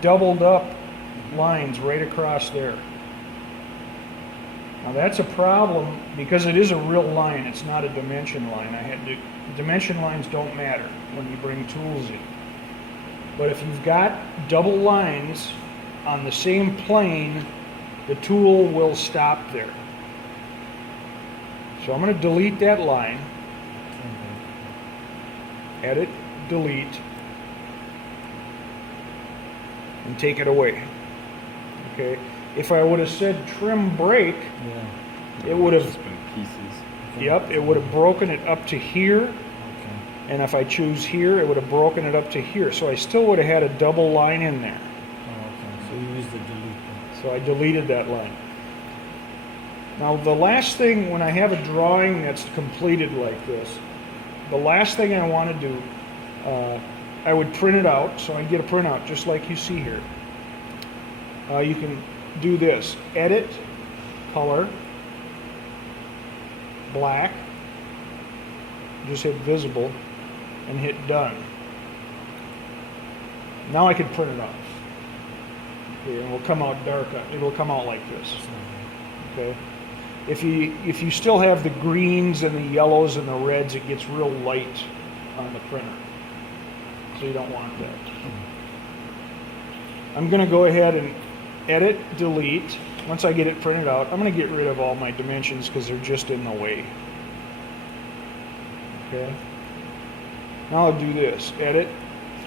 doubled up lines right across there. Now that's a problem because it is a real line, it's not a dimension line. Dimension lines don't matter when you bring tools in. But if you've got double lines on the same plane, the tool will stop there. So I'm going to delete that line. Edit, delete, and take it away. Okay. If I would have said trim break, it would have just been pieces. Yep, it would have broken it up to here. And if I choose here, it would have broken it up to here. So I still would have had a double line in there. So you use the delete. So I deleted that line. Now the last thing, when I have a drawing that's completed like this, the last thing I want to do, I would print it out. So I get a printout just like you see here. You can do this: edit, color, black, just hit visible, and hit done. Now I can print it out. Okay, and it will come out dark. It will come out like this. Okay. If you still have the greens and the yellows and the reds, it gets real light on the printer. So you don't want that. I'm going to go ahead and edit, delete. Once I get it printed out, I'm going to get rid of all my dimensions because they're just in the way. Okay. Now I'll do this: edit,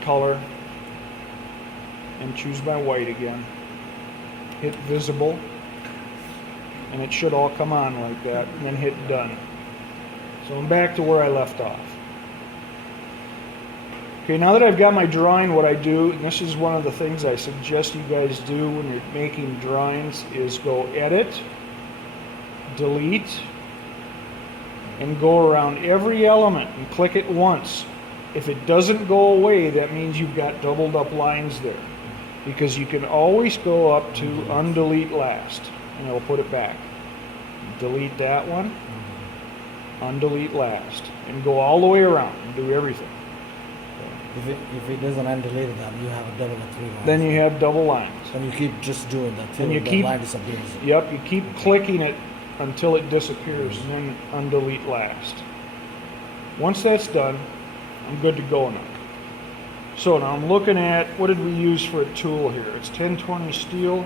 color, and choose my white again. Hit visible, and it should all come on like that, and then hit done. So I'm back to where I left off. Okay, now that I've got my drawing, what I do, and this is one of the things I suggest you guys do when you're making drawings, is go edit, delete, and go around every element and click it once. If it doesn't go away, that means you've got doubled up lines there, because you can always go up to undelete last, and it'll put it back. Delete that one, undelete last, and go all the way around and do everything. If it doesn't undelete that, you have a double or three lines. Then you have double lines. And you keep just doing that till And you the keep, line disappears. Yep, you keep clicking it until it disappears, and then undelete last. Once that's done, I'm good to go now. So now I'm looking at, what did we use for a tool here? It's 1020 steel.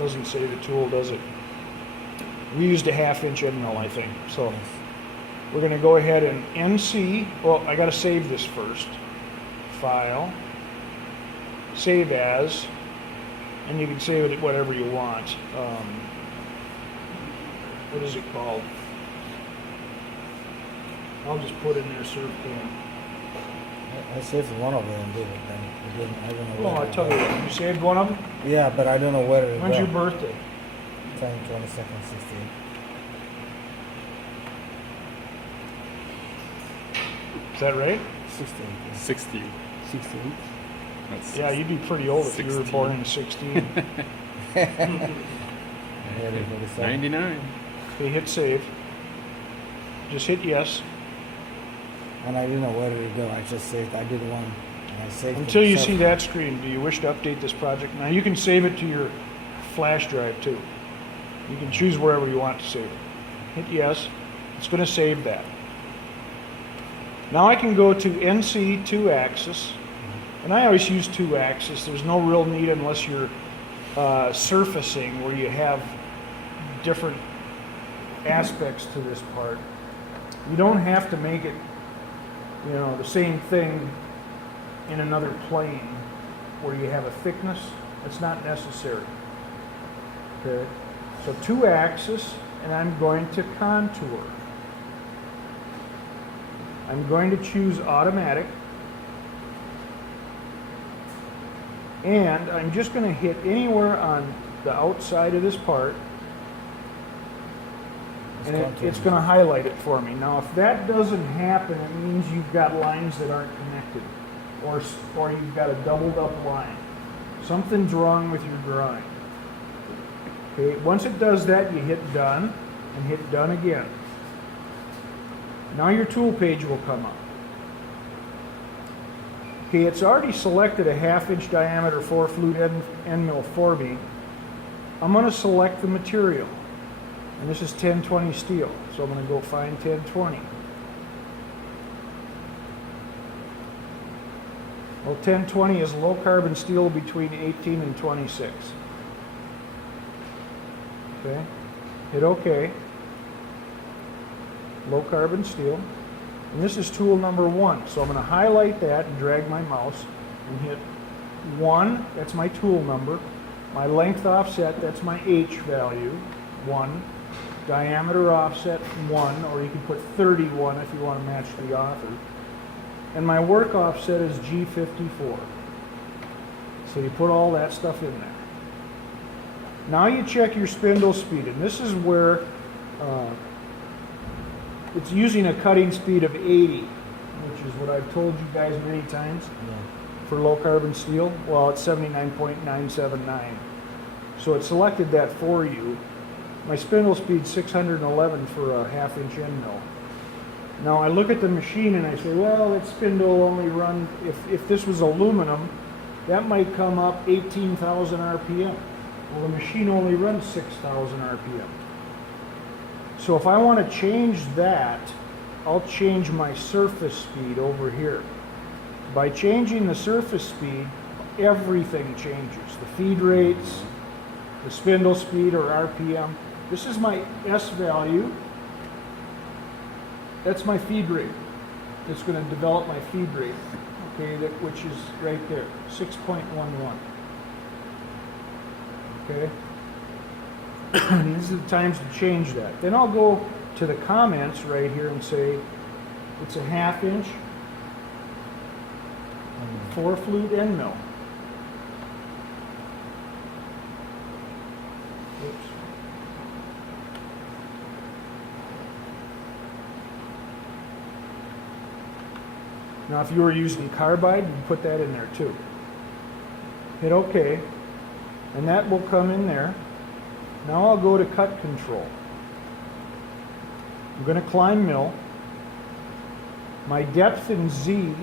Doesn't say the tool, does it? We used a 1/2 inch end mill, I think. So we're going to go ahead and NC. Well, I got to save this first. File, save as, and you can save it whatever you want. What is it called? I'll just put in there Surfcam. I saved one of them, did it? Then it didn't, I don't know. Well, I'll tell you what. You saved one of them? Yeah, but I don't know where it When's your went. birthday? 10/22/16. Is that right? 16. 60. 16. That's Yeah, you'd be pretty old if you were 16. born in 16. Yeah, 99. Okay, hit save. Just hit yes. And I didn't know where did it go. I just saved. I did one. And I saved Until it. you see that screen, do you wish to update this project? Now you can save it to your flash drive too. You can choose wherever you want to save it. Hit yes. It's going to save that. Now I can go to NC 2-axis, and I always use 2-axis. There's no real need unless you're surfacing, where you have different aspects to this part. You don't have to make it, you know, the same thing in another plane where you have a thickness. It's not necessary. Okay, so 2-axis, and I'm going to contour. I'm going to choose automatic, and I'm just going to hit anywhere on the outside of this part, and it's going to highlight it for me. Now if that doesn't happen, it means you've got lines that aren't connected, or you've got a doubled up line. Something's wrong with your drawing. Okay, once it does that, you hit done, and hit done again. Now your tool page will come up. Okay, it's already selected a 1/2 inch diameter 4-flute end mill 4-beam. I'm going to select the material. And this is 1020 steel. So I'm going to go find 1020. Well, 1020 is low carbon steel between 18 and 26. Okay, hit OK. Low carbon steel. And this is tool number 1. So I'm going to highlight that and drag my mouse and hit 1. That's my tool number. My length offset, that's my H value, 1. Diameter offset, 1, or you can put 31 if you want to match the author. And my work offset is G54. So you put all that stuff in there. Now you check your spindle speed, and this is where it's using a cutting speed of 80, which is what I've told you guys many times for low carbon steel. Well, it's 79.979. So it selected that for you. My spindle speed 611 for a 1/2 inch end mill. Now I look at the machine and I say, well, its spindle only run, if this was aluminum, that might come up 18,000 RPM. Well, the machine only runs 6,000 RPM. So if I want to change that, I'll change my surface speed over here. By changing the surface speed, everything changes. The feed rates, the spindle speed or RPM. This is my S value. That's my feed rate. It's going to develop my feed rate, okay, which is right there, 6.11. Okay? And these are the times to change that. Then I'll go to the comments right here and say it's a 1/2 inch 4-flute end mill. Oops. Now if you were using carbide, you put that in there too. Hit OK, and that will come in there. Now I'll go to cut control. I'm going to climb mill. My depth in Z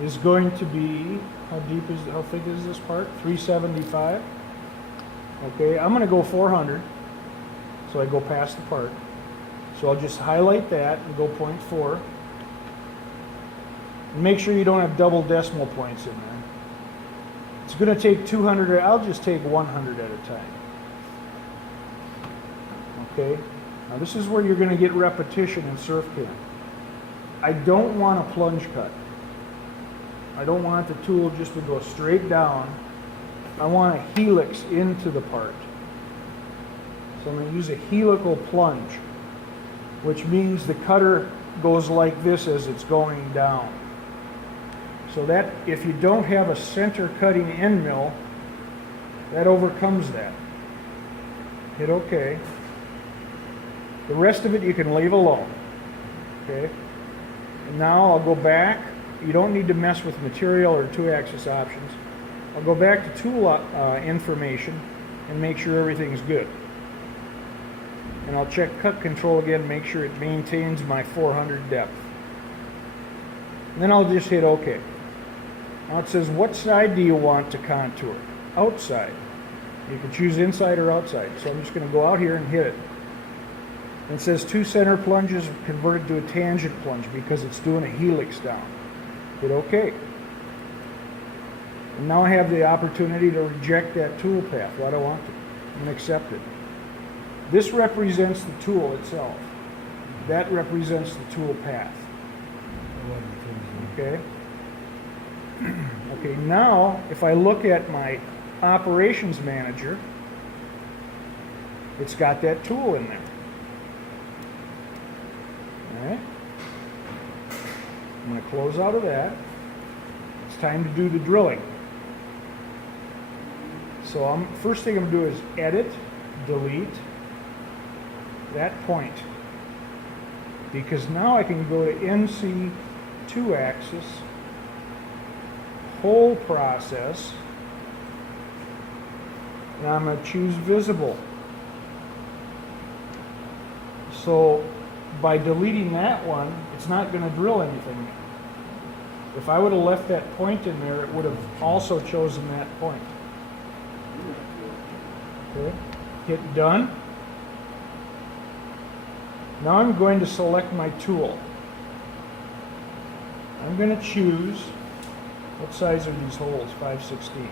is going to be, how thick is this part? 375. Okay, I'm going to go 400. So I go past the part. So I'll just highlight that and go 0.4. And make sure you don't have double decimal points in there. It's going to take 200, I'll just take 100 at a time. Okay, now this is where you're going to get repetition in Surfcam. I don't want a plunge cut. I don't want the tool just to go straight down. I want a helix into the part. So I'm going to use a helical plunge, which means the cutter goes like this as it's going down. So that, if you don't have a center cutting end mill, that overcomes that. Hit OK. The rest of it you can leave alone. Okay. And now I'll go back. You don't need to mess with material or 2-axis options. I'll go back to tool information and make sure everything's good. And I'll check cut control again, make sure it maintains my 400 depth. And then I'll just hit OK. Now it says, what side do you want to contour? Outside. You can choose inside or outside. So I'm just going to go out here and hit it. And it says 2 center plunges converted to a tangent plunge because it's doing a helix down. Hit OK. And now I have the opportunity to reject that tool path. Well, I don't want to. And accept it. This represents the tool itself. That represents the tool path. Okay. Okay, now if I look at my operations manager, it's got that tool in there. All right. I'm going to close out of that. It's time to do the drilling. So first thing I'm going to do is edit, delete that point. Because now I can go to NC 2-axis, whole process, and I'm going to choose visible. So by deleting that one, it's not going to drill anything. If I would have left that point in there, it would have also chosen that point. Okay, hit done. Now I'm going to select my tool. I'm going to choose, what size are these holes? 5/16.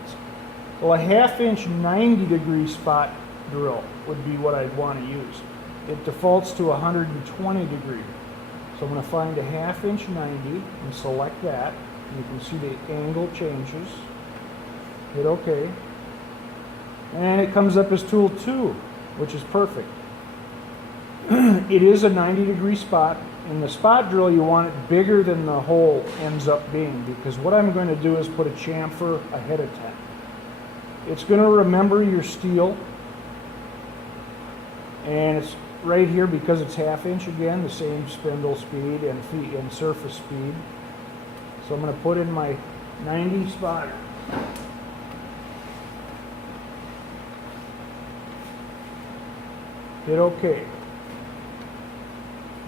Well, a 1/2 inch 90-degree spot drill would be what I'd want to use. It defaults to 120 degree. So I'm going to find a 1/2 inch 90 and select that. You can see the angle changes. Hit OK. And it comes up as tool 2, which is perfect. It is a 90-degree spot. In the spot drill, you want it bigger than the hole ends up being, because what I'm going to do is put a chamfer ahead of time. It's going to remember your steel, and it's right here because it's 1/2 inch again, the same spindle speed and feet and surface speed. So I'm going to put in my 90 spotter. Hit OK.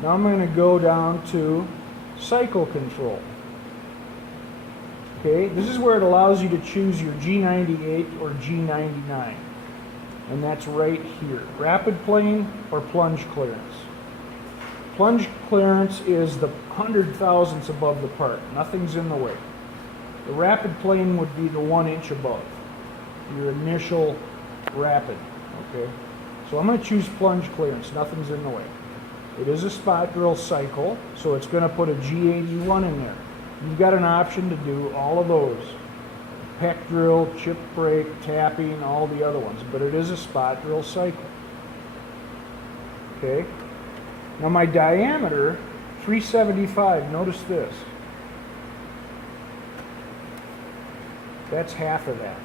Now I'm going to go down to cycle control. Okay, this is where it allows you to choose your G98 or G99. And that's right here. Rapid plane or plunge clearance. Plunge clearance is the 100,000ths above the part. Nothing's in the way. The rapid plane would be the 1 inch above. Your initial rapid. Okay, so I'm going to choose plunge clearance. Nothing's in the way. It is a spot drill cycle, so it's going to put a G81 in there. You've got an option to do all of those. Peck drill, chip break, tapping, all the other ones, but it is a spot drill cycle. Okay. Now my diameter, 375, notice this. That's half of that.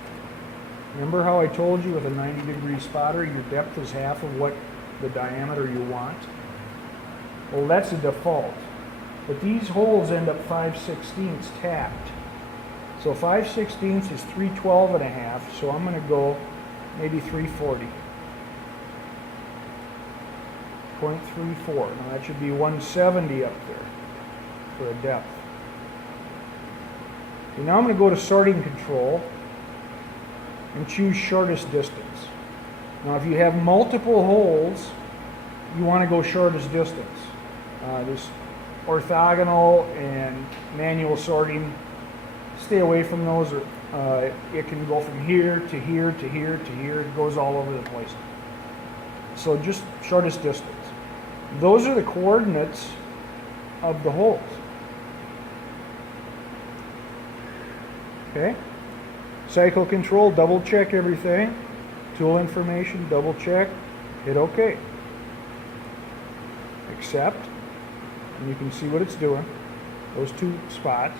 Remember how I told you with a 90-degree spotter, your depth is half of what the diameter you want? Well, that's a default. But these holes end up 5/16 tapped. So 5/16 is 312 and a half, so I'm going to go maybe 340. 0.34. Now that should be 170 up there for a depth. Okay, now I'm going to go to sorting control and choose shortest distance. Now if you have multiple holes, you want to go shortest distance. This orthogonal and manual sorting, stay away from those. It can go from here to here to here to here. It goes all over the place. So just shortest distance. Those are the coordinates of the holes. Okay? Cycle control, double check everything. Tool information, double check. Hit OK. Accept. And you can see what it's doing. Those two spots.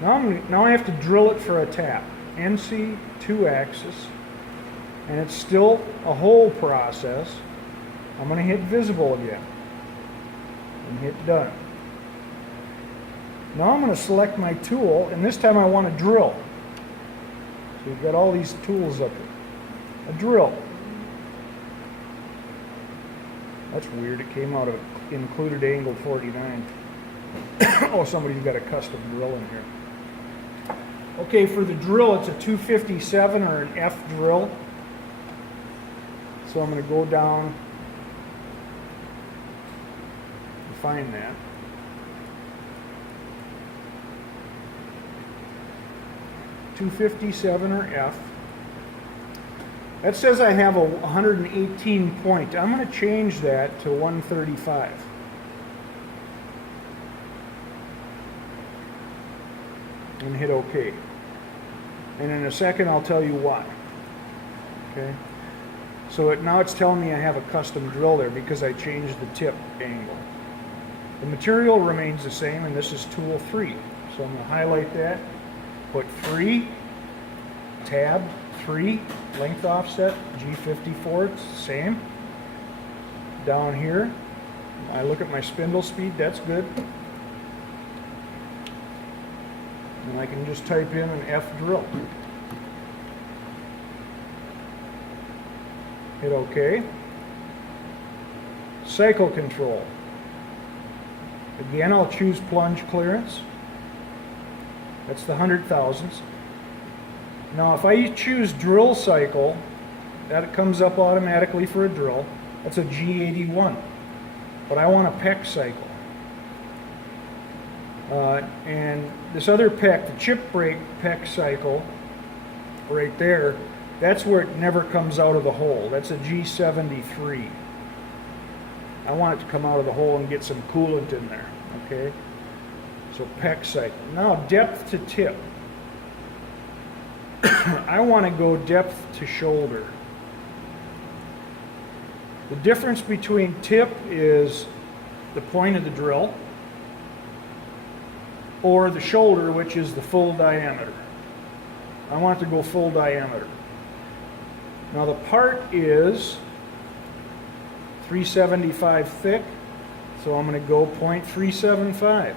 Now I have to drill it for a tap. NC 2-axis. And it's still a hole process. I'm going to hit visible again. And hit done. Now I'm going to select my tool, and this time I want to drill. So you've got all these tools up here. A drill. That's weird. It came out of included angle 49. Oh, somebody's got a custom drill in here. Okay, for the drill, it's a 257 or an F drill. So I'm going to go down and find that. .257 or F. That says I have a 118 point. I'm going to change that to 135. And hit OK. And in a second I'll tell you why. Okay. So now it's telling me I have a custom drill there because I changed the tip angle. The material remains the same, and this is tool 3. So I'm going to highlight that, put 3, tab 3, length offset, G54, it's the same. Down here, I look at my spindle speed, that's good. And I can just type in an F drill. Hit OK. Cycle control. Again, I'll choose plunge clearance. That's the 100,000ths. Now if I choose drill cycle, that comes up automatically for a drill. That's a G81. But I want a PEC cycle. And this other PEC, the chip brake PEC cycle, right there, that's where it never comes out of the hole. That's a G73. I want it to come out of the hole and get some coolant in there, okay? So PEC cycle. Now depth to tip. I want to go depth to shoulder. The difference between tip is the point of the drill, or the shoulder, which is the full diameter. I want it to go full diameter. Now the part is 375 thick, so I'm going to go 0.375.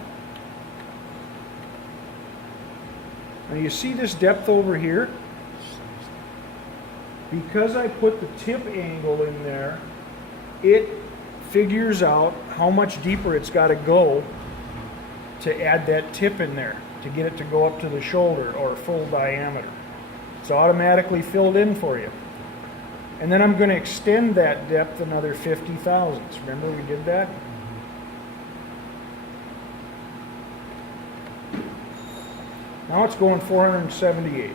Now you see this depth over here? Because I put the tip angle in there, it figures out how much deeper it's got to go to add that tip in there, to get it to go up to the shoulder or full diameter. It's automatically filled in for you. And then I'm going to extend that depth another 50 thousandths. Remember we did that? Now it's going 478.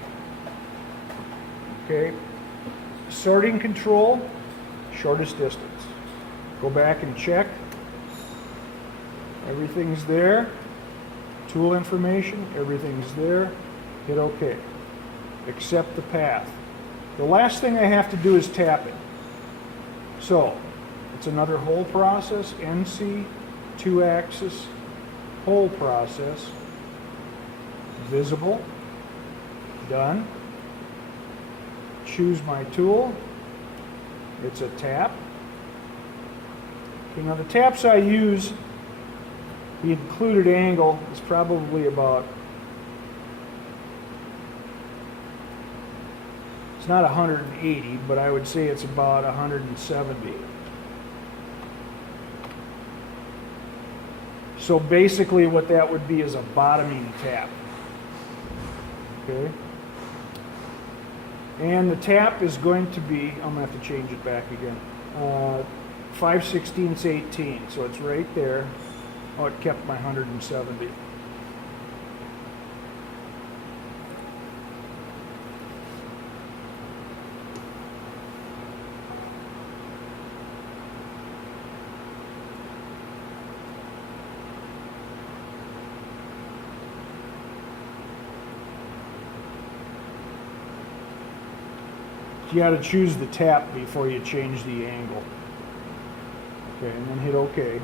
Okay. Sorting control, shortest distance. Go back and check. Everything's there. Tool information, everything's there. Hit OK. Accept the path. The last thing I have to do is tap it. So, it's another hole process, NC, 2-axis, hole process, visible, done. Choose my tool. It's a tap. Okay, now the taps I use, the included angle is probably about, it's not 180, but I would say it's about 170. So basically what that would be is a bottoming tap. Okay. And the tap is going to be, I'm going to have to change it back again, 5/16 18, so it's right there. Oh, it kept my 170. You got to choose the tap before you change the angle. Okay, and then hit OK.